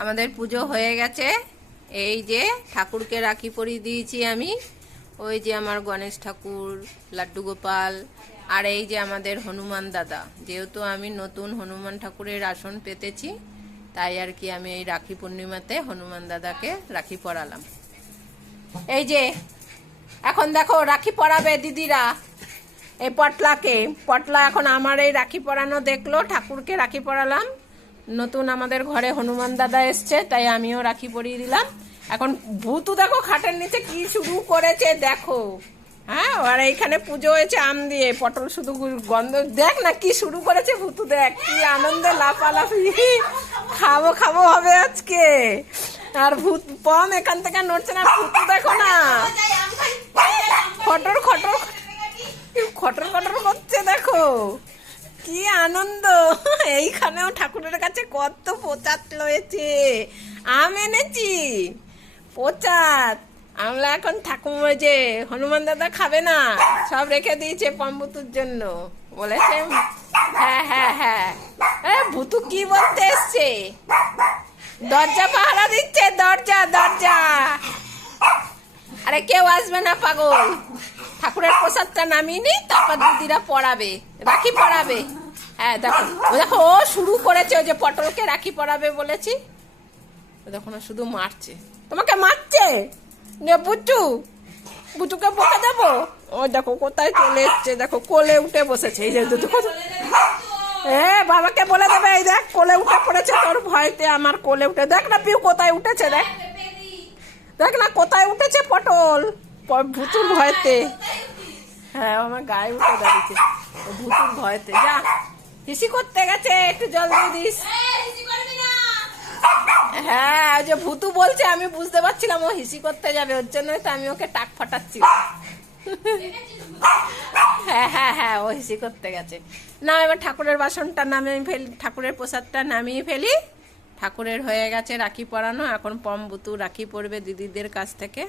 আমাদের পুজো হয়ে গেছে। এই যে ঠাকুরকে রাখি পরিয়ে দিয়েছি আমি। ওই যে আমার গণেশ ঠাকুর, লাড্ডু গোপাল, আর এই যে আমাদের হনুমান দাদা। যেহেতু আমি নতুন হনুমান ঠাকুরের আসন পেতেছি, তাই আর কি আমি এই রাখি পূর্ণিমাতে হনুমান দাদাকে রাখি পরালাম। এই যে, এখন দেখো রাখি পরাবে দিদিরা। এই পটলাকে, পটলা এখন আমার এই রাখি পরানো দেখল, ঠাকুরকে রাখি পরালাম। নতুন আমাদের ঘরে হনুমান দাদা এসছে, তাই আমিও রাখি পরিয়ে দিলাম। এখন ভূতু দেখো খাটের নিচে কি শুরু করেছে, দেখো। হ্যাঁ আর এইখানে পুজো হয়েছে আম দিয়ে, পটল শুধু গন্ধ। দেখ না কি শুরু করেছে ভূতু, দেখ, কি আনন্দে লাফালাফি। খাব খাব হবে আজকে। আর ভূত, পম এখান থেকে নড়ছে না ভূতু দেখো না। খটর খটর। খটর খটর করছে, দেখো। কি আনন্দ। এইখানেও ঠাকুরের কাছে কত প্রচার রয়েছে। আম এনেছি। প্রচার। আমরা এখন ঠাকুর যে হনুমান দাদা খাবে না, সব রেখে দিয়েছে পম্বুতুর জন্য। বলেছে হ্যাঁ হ্যাঁ হ্যাঁ। এ, ভুতু কি বলতে এসছে? দরজা পাহারা দিচ্ছে, দরজা দরজা। আরে কেউ আসবে না, পাগল। ঠাকুরের প্রসাদটা নামিয়ে নি তারপর দিদিরা পড়াবে, রাখি পড়াবে। হ্যাঁ দেখো দেখো, ও শুরু করেছে ওই যে পটলকে রাখি পড়াবে বলেছি। দেখো না, শুধু মারছে। তোমাকে মারছে? নে বুচু বুচুকে বকে দেবো? ও দেখো, কোথায় চলে এসছে, দেখো, কোলে উঠে বসেছে। এই যে এ, বাবাকে বলে দেবে, এই দেখ, কোলে উঠে পড়েছে তোর ভয়তে, আমার কোলে উঠে। দেখ না পিউ, কোথায় উঠেছে, দেখ। দেখ না, কোথায় উঠেছে পটল? ভুতুর ভয়তে। হ্যাঁ আমার গায়ে উঠে দাঁড়িয়েছে। ভুতুর ভয়তে। যা, হিসি করতে গেছে, একটু জল দিয়ে দিস। হ্যাঁ ওই যে ভুতু বলছে, আমি বুঝতে পারছিলাম, ও হিসি করতে যাবে, ওর জন্যই তো আমি ওকে টাক ফাটাচ্ছিলাম হ্যাঁ হ্যাঁ হ্যাঁ ও হিসি করতে গেছে। না এবার ঠাকুরের বাসনটা নামিয়ে ফেলি, ঠাকুরের প্রসাদটা নামিয়ে ফেলি। ঠাকুরের হয়ে গেছে রাখি পরানো, এখন পম বুতু রাখি পরবে দিদিদের কাছ থেকে।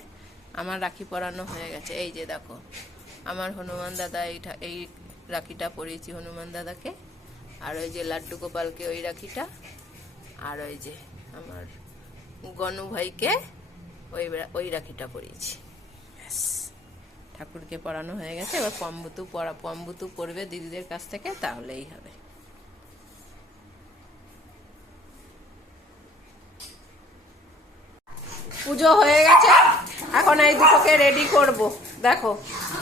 আমার রাখি পরানো হয়ে গেছে। এই যে দেখো, আমার হনুমান দাদা এইটা এই রাখিটা পরিয়েছি হনুমান দাদাকে। আর ওই যে লাড্ডু গোপালকে ওই রাখিটা। আর ওই যে আমার গনু ভাইকে ওই ওই রাখিটা পরিয়েছি। ঠাকুরকে পড়ানো হয়ে গেছে। এবার পম্বুতু পড়া পম্বুতু পড়বে দিদিদের কাছ থেকে, তাহলেই হবে। পুজো হয়ে গেছে। এখন এই দুটোকে রেডি করব। দেখো,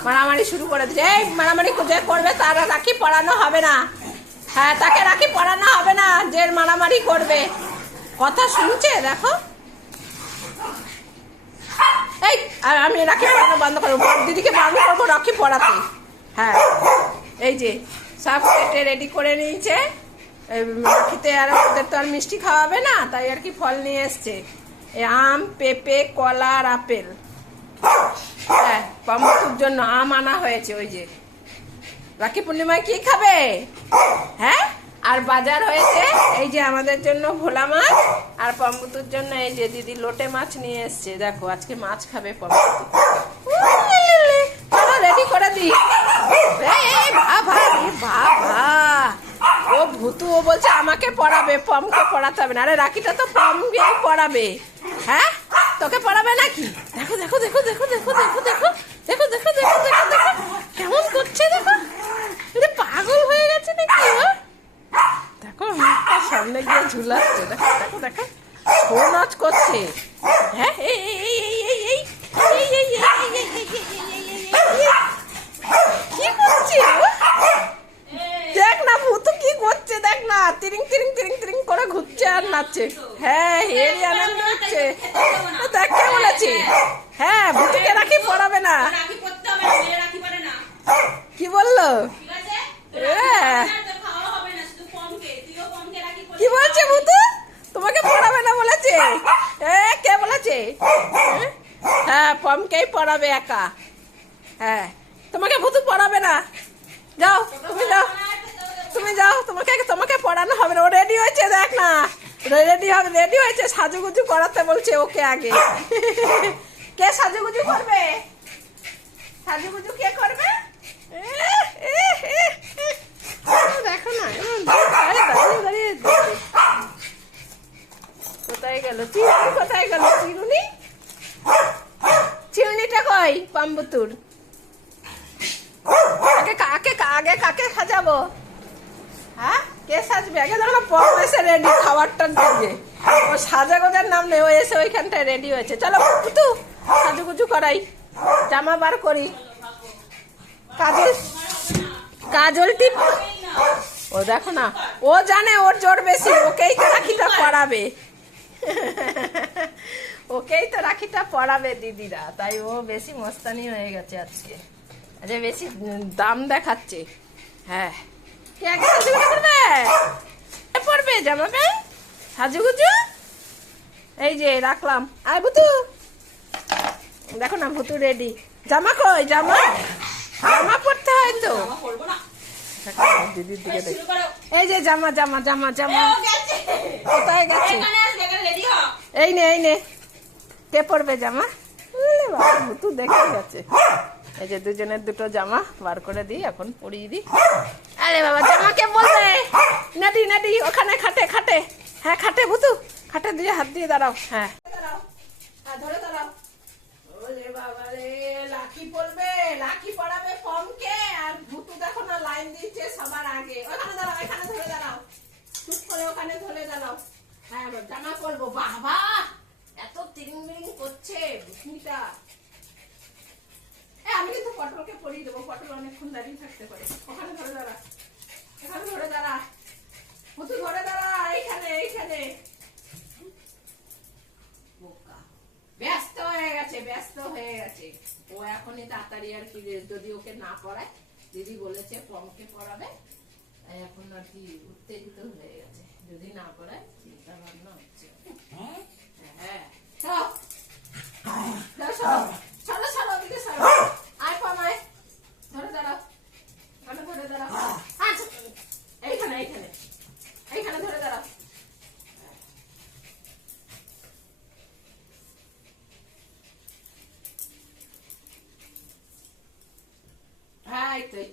মারামারি শুরু করে দিচ্ছে এই মারামারি যে করবে তার রাখি পড়ানো হবে না। হ্যাঁ তাকে রাখি পড়ানো হবে না, যে মারামারি করবে। কথা শুনছে? দেখো। এই, আর আমি রাখি পড়ানো বন্ধ করব। দিদিকে বন্ধ করব রাখি পড়াতে। হ্যাঁ এই যে, সব কেটে রেডি করে নিয়েছে। রাখিতে আর ওদের তো আর মিষ্টি খাওয়াবে না, তাই আর কি ফল নিয়ে এসছে। আম, পেঁপে, কলা আর আপেল। পামতুর জন্য আম আনা হয়েছে, ওই যে। রাখি পূর্ণিমায় কি খাবে? হ্যাঁ? আর বাজার হয়েছে, এই যে আমাদের জন্য ভোলা মাছ, আর পম্বুতুর জন্য এই যে দিদি লোটে মাছ নিয়ে এসছে। দেখো, আজকে মাছ খাবে পম্বুতু চলো রেডি করে দি ও ভুতু, ও বলছে, আমাকে পড়াবে, পমকে পড়াতে হবে না। আরে, রাখিটা তো পমকেই পড়াবে। হ্যাঁ? তোকে পড়াবে নাকি? দেখো দেখো দেখো দেখো দেখো দেখো দেখো। দেখো দেখো দেখো দেখো দেখো কেমন করছে দেখো এটা পাগল হয়ে গেছে নাকি ও? দেখো সামনে গিয়ে ঝুলাচ্ছে দেখো দেখো দেখো ছৌ নাচ করছে হ্যাঁ এই এই এই এই করছে ও? দেখ না ভূতু কি করছে দেখ না তিরিং তিরিং তিরিং তিরিং করে ঘুরছে আর নাচছে হ্যাঁ হেরি আনন্দ হচ্ছে দেখ কে বলেছি হ্যাঁ ভূতুকে রাখি পড়াবে না। কি বলল? হ্যাঁ। কি বলছে ভূতু তোমাকে পড়াবে না বলেছে? এ কে বলেছে? হ্যাঁ? হ্যাঁ পমকেই পড়াবে একা। হ্যাঁ তোমাকে ভূতু পড়াবে না। যাও তুমি যাও। তুমি যাও তোমাকে তোমাকে পড়ানো হবে না। ও রেডি হয়েছে দেখ না। রেডি হবে রেডি হয়েছে সাজুগুজু করাতে বলছে ওকে আগে। কে সাজুগুজু করবে? সাজুগুজু কে করবে। দেখো না কোথায় চিরুনি পাম্বুতুর। আগে কাকে আগে কাকে সাজাবো? হ্যাঁ? কে সাজবে? আগে এসে রেডি খাবারটার দিকে সাজা গোজার নাম নেই, ও এসে ওইখানটায় রেডি হয়েছে। চলো, পুতু। সাজুগুজু করাই, জামা বার করি কাজল কাজল টিপ। ও দেখো না, ও জানে ওর জোর বেশি, ওকেই তো রাখিটা পড়াবে। ওকেই তো রাখিটা পড়াবে দিদিরা, তাই ও বেশি মস্তানি হয়ে গেছে আজকে। আরে বেশি দাম দেখাচ্ছে। হ্যাঁ। কে আগে কে পড়বে জামা প্যান্ট সাজুগুজু? এই যে, রাখলাম। আর ভুতু দেখো না ভুতু রেডি জামা কই জামা? জামা পড়তে হয় তো। দিদির দিকে দেখ এই যে জামা জামা জামা জামা। কোথায় গেছে? এখানে আসবে এখানে রেডি হ। এই নে এই নে। কে পরবে জামা? ভুতু দেখে গেছে। এই যে দুজনের দুটো জামা বার করে দিই এখন পরিয়ে দিই। আরে বাবা জামা কে বলবে নাডি নাডি ওখানে খাটে খাটে। হ্যাঁ খাটে ভুতু। খাটে দিয়ে হাত দিয়ে দাঁড়াও। হ্যাঁ। দাঁড়াও হ্যাঁ ধরে। দাঁড়াও ওলে বাবা রে লাকি পড়বে লাকি পড়াবে ফর্মকে আর ভুতু দেখো না লাইন দিচ্ছে সবার আগে। ওখানে দাঁড়াও এখানে ধরে দাঁড়াও। চুপ করে ওখানে ধরে দাঁড়াও। হ্যাঁ জামা পরবো। বাবা এত তিরিং বিরিং করছে বুঝনিটা এ, আমি কিন্তু পটলকে পরিয়ে দেবো। পটল অনেকক্ষণ দাঁড়িয়ে থাকতে পারে। ওখানে ধরে দাঁড়া এখানে ধরে দাঁড়া। ভুতু ধরে দাঁড়া এইখানে এইখানে বোকা ব্যস্ত হয়ে গেছে ব্যস্ত হয়ে গেছে ও এখনই তাড়াতাড়ি আর কি যদি ওকে না পড়ায় দিদি বলেছে পমকে পড়াবে এখন আর কি উত্তেজিত হয়ে গেছে যদি না পড়ায় চিন্তা ভাবনা হচ্ছে হ্যাঁ চলো। চলো সরো। সরো, সরো, ওদিকে সরো। আয় পম, আয়। ধরে দাঁড়াও। ওখানে ধরে দাঁড়াও। আচ্ছা, এইখানে এইখানে এইখানে ধরে দাঁড়াও হ্যাঁ এই তো এই তো তোমার তোমার তোমার আহ, আনন্দ হচ্ছে, ওরে বাবা রে, লাকি বলবে, লাকি। নতুন জামা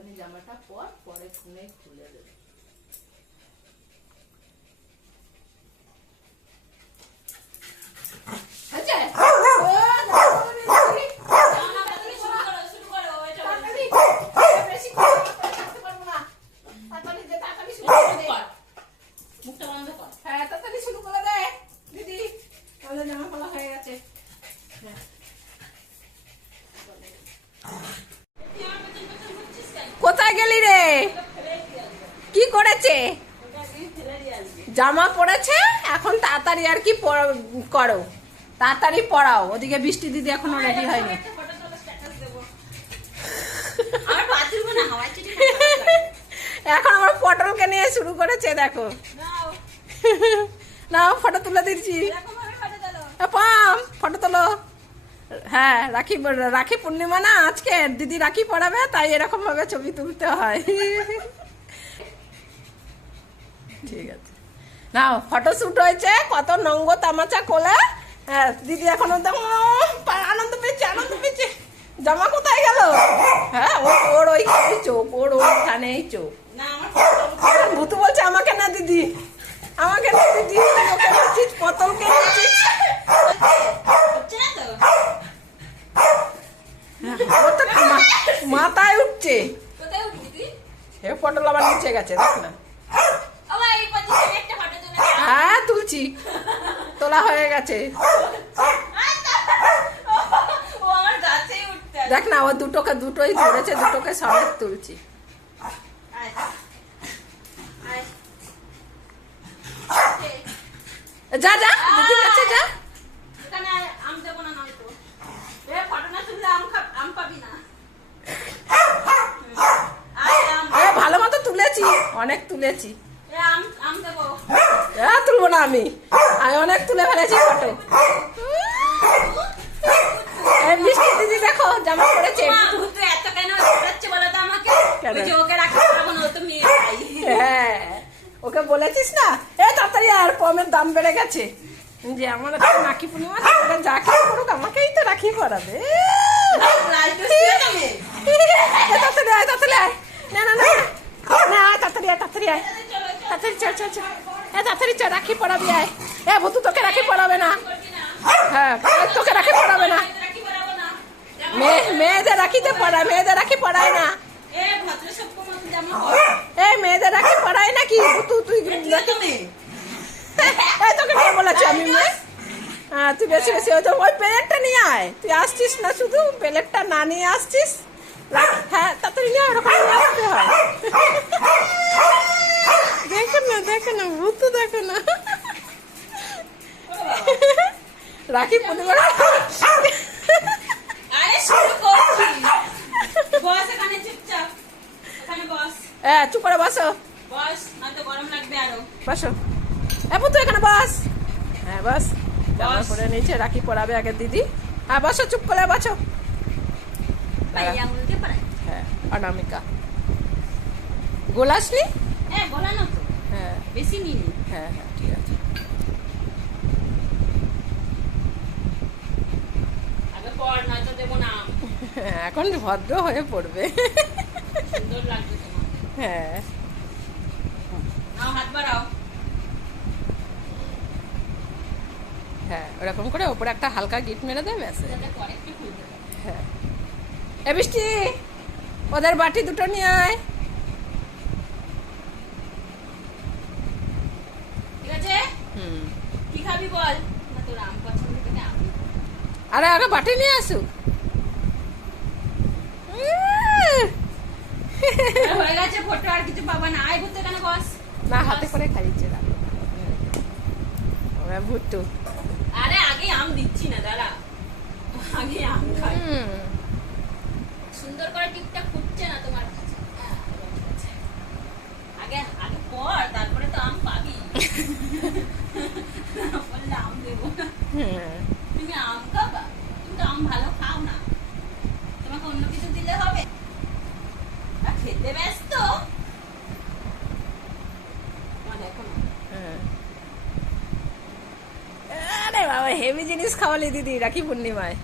ওখানে জামাটা পর পরে খুলে দেবে হয়েছে? ও, দেখো, দিদি। জামা তাড়াতাড়ি শুরু করো শুরু করো এটা তাড়াতাড়ি। বেশি কথা বলতে থাকতে পারব না। তাড়াতাড়ি দে, তাড়াতাড়ি শুরু করে দে। কর মুখটা বন্ধ কর হ্যাঁ, তাড়াতাড়ি শুরু করে দে, দিদি। তাহলে জামা খোলা হয়ে গেছে। হ্যাঁ। তুই আমার পেছন পেছন ঘুরছিস কেন কোথায় গেলি রে ফেলে দিয়ে আসবে কি করেছে? জামা পড়েছে? এখন তাড়াতাড়ি আর কি করো। তাড়াতাড়ি পড়াও। ওদিকে বৃষ্টি দিদি এখনও রেডি হয়নি। এখন আমার পটলকে নিয়ে শুরু করেছে দেখো। না ফটো তুলে দিচ্ছি। পাম ফটো তোলো। হ্যাঁ রাখি রাখি পূর্ণিমা না আজকে দিদি রাখি পড়াবে তাই এরকম ভাবে ছবি তুলতে হয় ঠিক আছে নাও ফটো শুট হয়েছে কত নঙ্গ তামাচা কোলে। হ্যাঁ দিদি এখনও তো আনন্দ পেয়েছে আনন্দ পেয়েছে। জামা কোথায় গেল? হ্যাঁ ওর ওই চোখ ওর ওইখানেই চোখ। না ভুতু বলছে আমাকে না দিদি আমাকে না দিদি তুই ওকে নিচ্ছিস পতলকে নিচ্ছিস হচ্ছে না তো ওর তো মা- মাথায় উঠছে কোথায় উঠবি তুই এ পটল আবার নিচে গেছে দেখ না ও ভাই এই পজিশনে একটা ফটো তোলা হ্যাঁ তুলছি তোলা দেখ না, ও দুটোকে, দুটোই ধরেছে, দুটোকে সমেত তুলছি। যা যা দিদির কাছে ভালো মতো তুলেছি, অনেক তুলেছি। হ্যাঁ তুলবো না আমি। আমি অনেক তুলে ফেলেছি ফটো। মিষ্টি দিদি দেখো জামা পড়েছে। হ্যাঁ ওকে বলেছিস না? এ তাড়াতাড়ি আর পমের দাম বেড়ে গেছে। যে আমার নাকি পূর্ণিমা যা কিছু করুক আমাকেই তো রাখি। এ, তাড়াতাড়ি আয় তাড়াতাড়ি আয়। না না। না তাড়াতাড়ি আয় তাড়াতাড়ি আয়। তাড়াতাড়ি চল চল চল। এ তাড়াতাড়ি চল রাখি পড়াবি আয়। এ ভুতু তোকে রাখি পড়াবে না। হ্যাঁ তোকে রাখি পড়াবে না। মেয়ে মেয়েদের রাখিতে পড়ায় মেয়েদের রাখি পড়ায় না। এই মেয়েদের রাখি পড়ায় নাকি? ভুতু তুই। এই তোকে কে বলেছি? আমি মেয়ে? হ্যাঁ তুই বেশি বেশি ওই তো ওই প্লেটটা নিয়ে আয়। তুই আসছিস না শুধু? প্লেটটা না নিয়ে আসছিস? হ্যাঁ তাড়াতাড়ি নিয়ে ওরকম নিয়ে আসতে হয়। দেখো না দেখো না ভূত দেখো না রাখি পূর্ণিমা আরে শুরু করছি। বস এখানে চুপচাপ। ওখানে বস। হ্যাঁ চুপ করে বসো বস, নয়তো গরম লাগবে আরও। বসো হ্যাঁ পুতু এখানে বস হ্যাঁ বস জামা। পরে নিচে রাখি পরাবে আগে দিদি হ্যাঁ বসো চুপ করে বসো পরাই। হ্যাঁ অনামিকা গোলাসনি হ্যাঁ, গলানো তো। হ্যাঁ বেশি নিইনি। হ্যাঁ হ্যাঁ ঠিক আছে এখন ভদ্র হয়ে পড়বে। হ্যাঁ। হ্যাঁ ওরকম করে ওপরে একটা হালকা গিট মেরে দেবে। হ্যাঁ এ বৃষ্টি, ওদের বাটি দুটো নিয়ে আয় ঠিক আছে হুম কি খাবি বল। তোর আম পছন্দ আম আরে আগে বাটি নিয়ে আসুক হয়ে গেছে ফটো আর কিছু পাবা না। আয় ঘুরতে কেন বস? না হাতে করে খাইছে ওরা ভুট্টু। আরে আগে আম দিচ্ছি না দাঁড়া। আগে আম খাই। সুন্দর করে টিপটা ফুটছে না তোমার কাছে হ্যাঁ, ঠিক আছে। আগে আগে পর তারপরে তো আম পাবি না বললে আম দেবো না হ্যাঁ তুমি আম খাবা তুমি তো আম ভালো খাও না তোমাকে অন্য কিছু দিলে হবে আর খেতে ব্যস্ত মা দেখো না হ্যাঁ। আরে বাবা হেভি জিনিস খাওয়ালি দিদি রাখি পূর্ণিমায়।